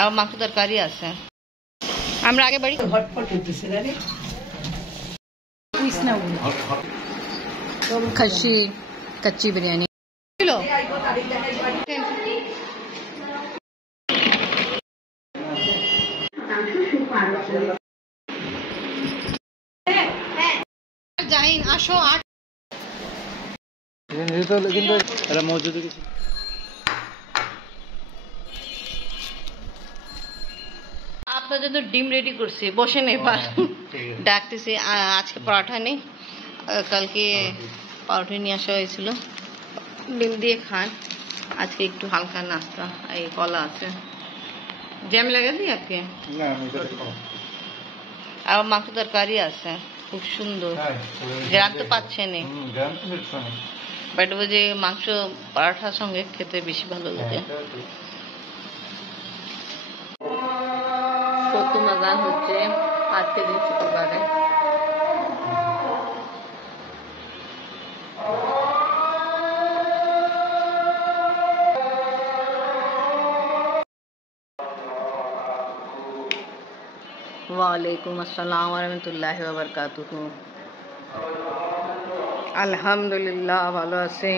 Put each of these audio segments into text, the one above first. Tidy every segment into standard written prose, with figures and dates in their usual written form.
আর মাংস তরকারি আছে। আমরা আগে বাড়ি খাসি कच्ची बिरयानी किलो जाइन आशो 8 কিন্তু এরা মজুদ কিছু আপনার জন্য ডিম রেডি করছি, বসেন এবার। ডাকতেছি। আজকে পরোটা নেই, কালকে পাউরুটি নিয়ে আসা হয়েছিল, ডিম দিয়ে খান। আজকে একটু হালকা নাস্তা, এই কলা আছে। জ্যাম লাগা দিই আপনি? আর মাংস তরকারি আছে, খুব সুন্দর। গ্রাম তো পাচ্ছেন, বাট ওই যে মাংস পরোটার সঙ্গে খেতে বেশি ভালো লাগে। কত মজা হচ্ছে আজকে দিন শুক্রবারে। वालेकुम अस्सलाम वरहमतुल्लाहि वबरकातुहू। আলহামদুলিল্লাহ ভালো আছি।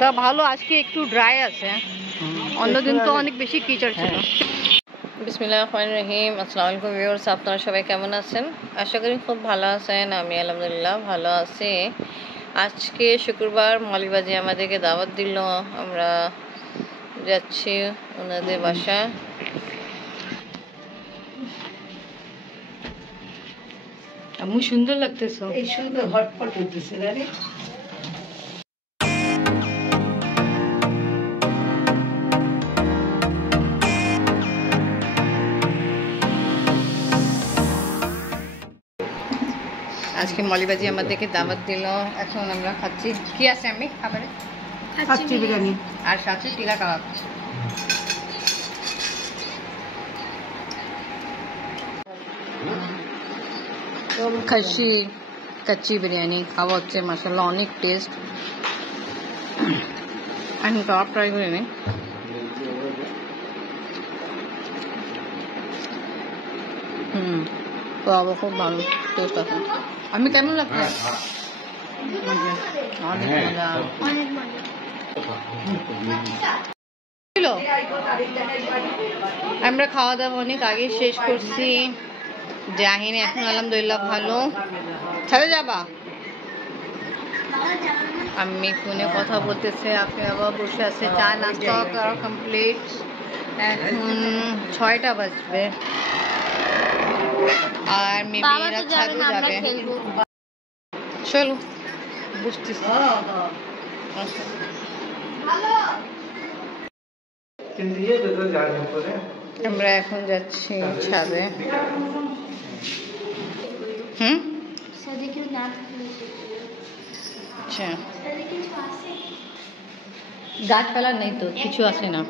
তা ভালো, আজকে একটু ড্রাই আছে, অন্যদিন তো অনেক বেশি কিচড় ছিল। বিসমিল্লাহির রহমানির রহিম। আসসালামু আলাইকুম ভিউয়ার্স, আপনারা সবাই কেমন আছেন? আশা করি খুব ভালো আছেন। আমি আলহামদুলিল্লাহ ভালো আছি। আজকে শুক্রবার, মৌলভীবাজারে আমাদেরকে দাওয়াত দিল, আমরা যাচ্ছি ওনাদের বাসায়। আম্মু সুন্দর লাগতেছে, এই সুন্দর হটপট উঠতেছে রে। আজকে মৌলভীবাজি আমাদেরকে দাওয়াত দিল, এখন আমরা খাচ্ছি। কি আছে আমি খাবারে? কাচ্চি বিরিয়ানি আর সাথে টিলা কাবাব। খাসি কাচ্চি বিরিয়ানি খাওয়া হচ্ছে, মাশাআল্লাহ অনেক টেস্ট। এখন কাবাব ট্রাই করে নিই। কাবাবও খুব ভালো টেস্ট আছে। আমি কেমন লাগছে? অনেক মজা। আমরা খাওয়া দাওয়া অনেক আগে শেষ করছি। জাহিন এখন আলহামদুলিল্লাহ ভালো। ছাদে যাবা? আমি ফোনে কথা বলতেছে, আপনি আবার বসে আছে। চা নাস্তা করা কমপ্লিট। এখন 6টা বাজবে আর মেবি এরা ছাদে যাবে। চলো বুঝতেছি। আমরা এখন যাচ্ছি ছাদে। আচ্ছা, গাছপালা নেই তো, কিছু আসে না,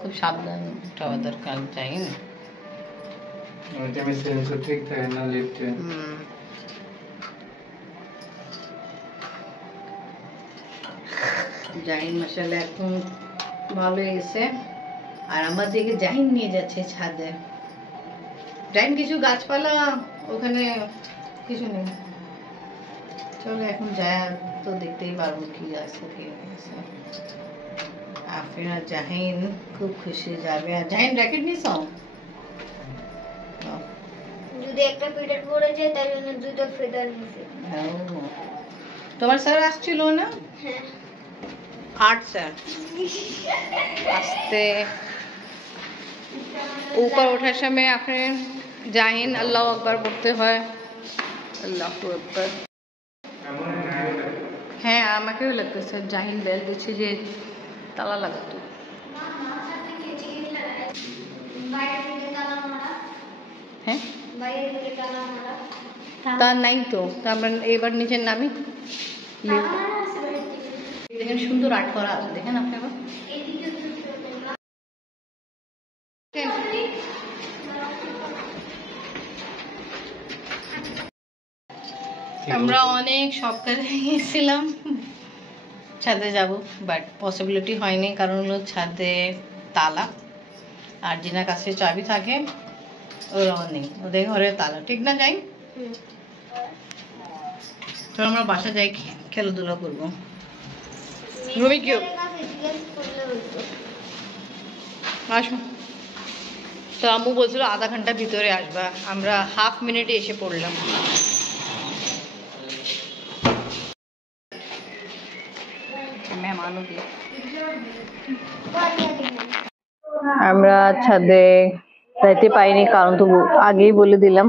খুব সাবধান হওয়া দরকার। যাই না জাহিন মাশাআল্লাহ এখন ভালো এসে, আর আমাদেরকে জাহিন নিয়ে যাচ্ছে ছাদে। জাহিন কিছু গাছপালা ওখানে কিছু নেই, চলো এখন যায় তো দেখতেই পারবো কি আছে কি আছে। আফরিন আর জাহিন খুব খুশি যাবে। আর জাহিন র্যাকেট নিস, যদি একটা ফিডার পড়ে যায় তাহলে দুটো ফিডার নিছে। তোমার স্যার আসছিল না? হ্যাঁ, 8 স্যার আসতে। ऊपर ওঠার সময় আফরিন জাহিন আল্লাহু আকবার পড়তে হয়। আল্লাহু আকবার। হ্যাঁ আমাকেও লাগতেছে, জাহিন বেল দিচ্ছে যে তালা লাগাতো। হ্যাঁ তা নাই তো, আমরা এবার নিচের নামি। দেখেন সুন্দর আর্ট করা আছে, দেখেন আপনি আবার। আমরা অনেক শখ করে গিয়েছিলাম ছাদে যাব, বাট পসিবিলিটি হয়নি, কারণ হলো ছাদে তালা, আর যেনার কাছে চাবি থাকে ওরাও নেই, ওদের ঘরে তালা, ঠিক না? যাই তো আমরা বাসা যাই, খেলাধুলা করবো। রবি কি আসো, তো আম্মু বলছিল আধা ঘন্টা ভিতরে আসবা, আমরা হাফ মিনিটে এসে পড়লাম। আমরা ছাদে যাইতে পাইনি, কারণ তো আগেই বলে দিলাম।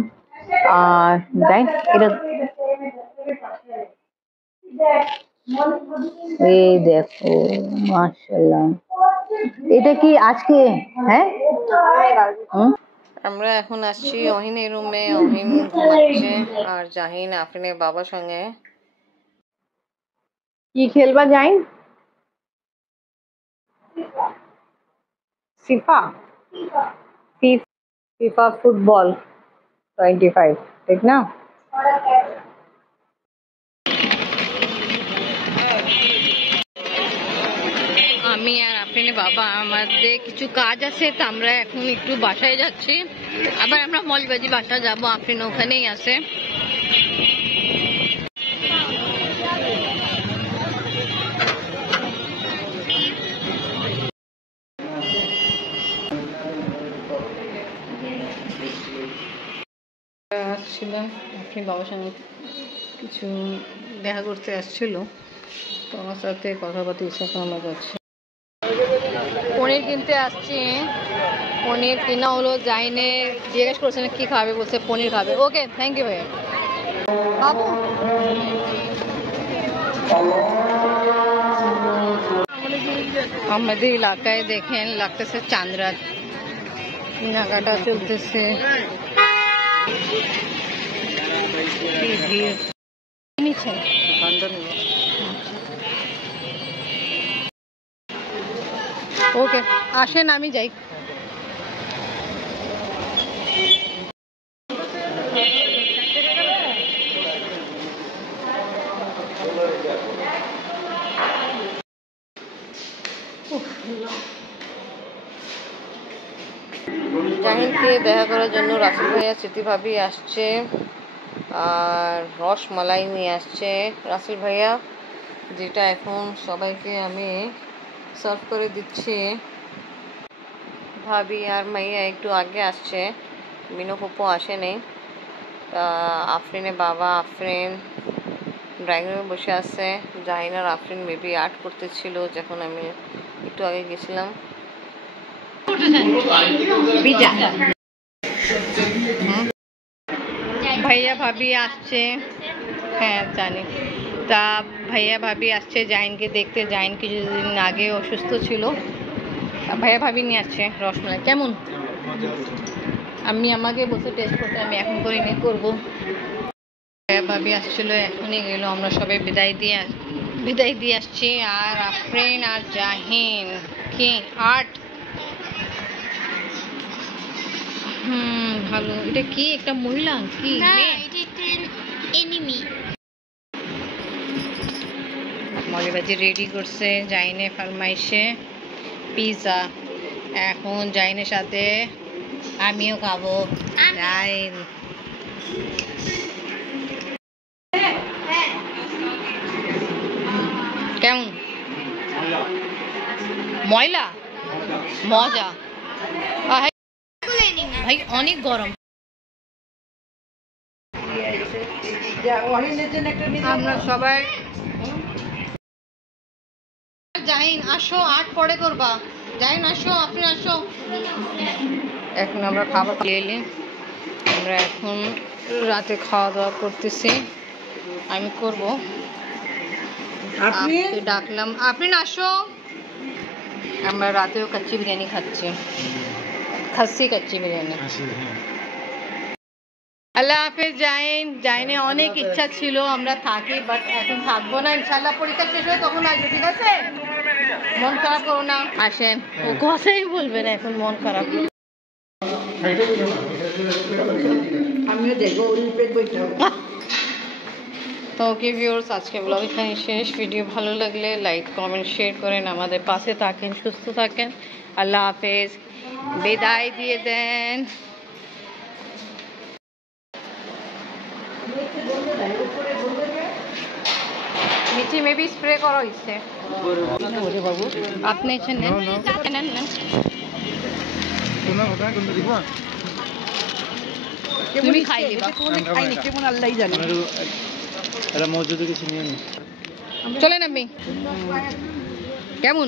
আর যাই, এটা এই দেখো মাশাআল্লাহ, এটা কি আজকে? হ্যাঁ, আমরা এখন আসছি অহিনের রুমে। অহিন ঘুমাচ্ছে আর জাহিন আফরিনের বাবার সঙ্গে। কি খেলবা যাই? ফিফা ফিফা ফুটবল 25, ঠিক না? আমি আর আফরিনের বাবা, আমাদের কিছু কাজ আছে, তো আমরা এখন একটু বাসায় যাচ্ছি, আবার আমরা মলবাজি বাসা যাব, আফরিন ওখানেই আছে। আসছিলাম আপনি বাবার সঙ্গে কিছু দেখা করতে আসছিল, তো আমার সাথে কথাবার্তা হিসাবে আমরা যাচ্ছি। পনির কিনতে আসছি, পনির কিনা হলো। জাইনে জিজ্ঞেস করছে না কি খাবে, বলছে পনির খাবে। ওকে, থ্যাংক ইউ ভাইয়া। বাবু আমাদের এলাকায় দেখেন লাগতেছে চাঁদরাত, কেনাকাটা চলতেছে। ওকে, আসেন আমি যাই। জাহিনকে দেখা করার জন্য রাসেল ভাইয়া, স্মৃতি ভাবি আসছে, আর রসমালাই নিয়ে আসছে রাসেল ভাইয়া, যেটা এখন সবাইকে আমি সার্ভ করে দিচ্ছি। ভাবি আর মাইয়া একটু আগে আসছে, মিনু ফুপু আসেনি। তা আফরিনের বাবা আফরিন ড্রয়িং রুমে বসে আছে, জাহিন আর আফরিন মেবি আর্ট করতেছিল যখন আমি একটু আগে গেছিলাম। ভাইয়া ভাবি আসছে, হ্যাঁ জানি। তা ভাইয়া ভাবি আসছে জাহিনকে দেখতে। জাহিন কিছুদিন আগে অসুস্থ ছিল, ভাইয়া ভাবি নিয়ে আসছে রসমালাই। কেমন? আমি আমাকে বসে টেস্ট করতে, আমি এখন করিনি, করবো। ভাইয়া ভাবি আসছিল, এখনই গেল। আমরা সবাই বিদায় দিয়ে আসছি। আর আফরিন আর জাহিন কি আর্ট, ভালো। এটা কি একটা মহিলা কি মলিবাজি রেডি করছে। জাইনে ফরমাইশে পিৎজা, এখন জাইনের সাথে আমিও খাবো। জাইন কেমন? ময়লা মজা ভাই, অনেক গরম। আমরা সবাই জাহিন আসো, আট পরে করবা। জাহিন আসো, আপনি আসো। এখন আমরা খাবার খেয়ে নিই। আমরা এখন রাতে খাওয়া দাওয়া করতেছি, আমি করব। আপনি ডাকলাম, আপনি আসো। আমরা রাতেও কাচ্চি বিরিয়ানি খাচ্ছি, খাসি কাচ্চি বিরিয়ানি। আল্লাহ হাফেজ জাইন। জাইনে অনেক ইচ্ছা ছিল আমরা থাকি, বাট এখন থাকবো না, ইনশাল্লাহ পরীক্ষা শেষ হয় তখন আসবে, ঠিক আছে? মন খারাপ করো না, আসেন। ও কথাই বলবে না এখন, মন খারাপ। আমিও দেখবো তো ওকে ভিউয়ার্স, আজকে ব্লগ এখানে শেষ। ভিডিও ভালো লাগলে লাইক কমেন্ট শেয়ার করেন, আমাদের পাশে থাকেন, সুস্থ থাকেন। আল্লাহ হাফেজ, বিদায় দিয়ে দেন। নিচে মেবি স্প্রে করা হয়েছে। আপনি এসে নেন, নেন নেন। তুমি খাই দিবা, এরা মজুদ কিছু নিয়ে নি। চলেন আপনি। কেমন?